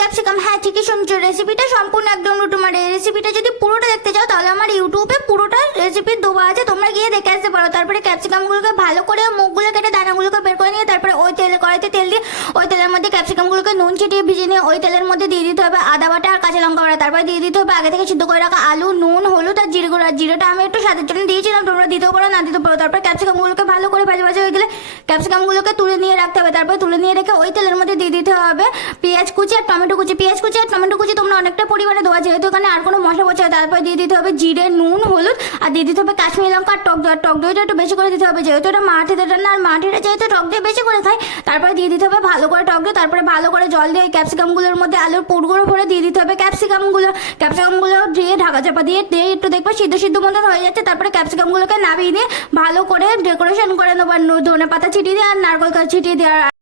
Capsicum. হ্যাঁ ঠিকই শুনছো, রেসিপিটা সম্পূর্ণ একদম তোমার এই রেসিপিটা যদি পুরোটা দেখতে চাও তাহলে আমার ইউটিউবে পুরোটা রেসিপি দেওয়া আছে, তোমরা গিয়ে দেখে আসতে পারো। তারপরে ক্যাপসিকামগুলোকে ভালো করে মুখগুলো কেটে দানাগুলোকে বের করে নিয়ে তারপরে ওই কড়াইতে তেল দিয়ে ওই তেলের মধ্যে ক্যাপসিকামগুলোকে নুন ছিটিয়ে ভিজিয়ে নিয়ে ওই তেলের মধ্যে দিয়ে দিতে হবে আদা বাটা আর কাঁচা লঙ্কা বাটা। তারপরে দিয়ে দিতে হবে আগে থেকে সিদ্ধ করে রাখা আলু, নুন, হলুদ আর জিরে গুঁড়ো। আর জিরেটা আমি একটু স্বাদের জন্য দিয়েছিলাম, তোমরা দিতেও পারো না দিতে পারো। তারপরে ক্যাপসিকামগুলোকে ভালো করে ভাজা ভাজা হয়ে গেলে ক্যাপসিকামগুলোকে তুলে নিয়ে রাখতে হবে। তারপরে তুলে নিয়ে রেখে ওই তেলের মধ্যে দিয়ে দিতে হবে পেঁয়াজ কুচি আর টমেটো কুচি। পেঁয়াজ কুচি আর টমেটো কুচি তোমরা অনেকটা পরিমাণে দেওয়া, যেহেতু এখানে আর কোনো মশলা পড়ছে। তারপরে দিয়ে দিতে হবে জিরে, নুন, হলুদ আর দিয়ে দিতে হবে কাশ্মীরি লঙ্কা আর টক দই। আর টক দইটা একটু বেশি করে দিতে হবে, যেহেতু এটা মাটিতে রান্না আর মাটিটা যেহেতু টক দই বেশি করে খায়। তারপরে দিয়ে দিতে হবে ভালো করে টক দই। তারপরে ভালো করে জল দিয়ে ক্যাপসিকামগুলোর মধ্যে আলুর পুরগুলো ভরে দিয়ে দিতে হবে ক্যাপসিকামগুলো দিয়ে ঢাকা চাপা দিয়ে একটু দেখবে সিদ্ধ সিদ্ধ মতন হয়ে যাচ্ছে। তারপরে ক্যাপসিকামগুলোকে নামিয়ে দিয়ে ভালো করে ডেকোরেশন করে নেবো, ধনে পাতা ছিটিয়ে দিয়ে আর নারকেল গাছ ছিটিয়ে দিয়ে।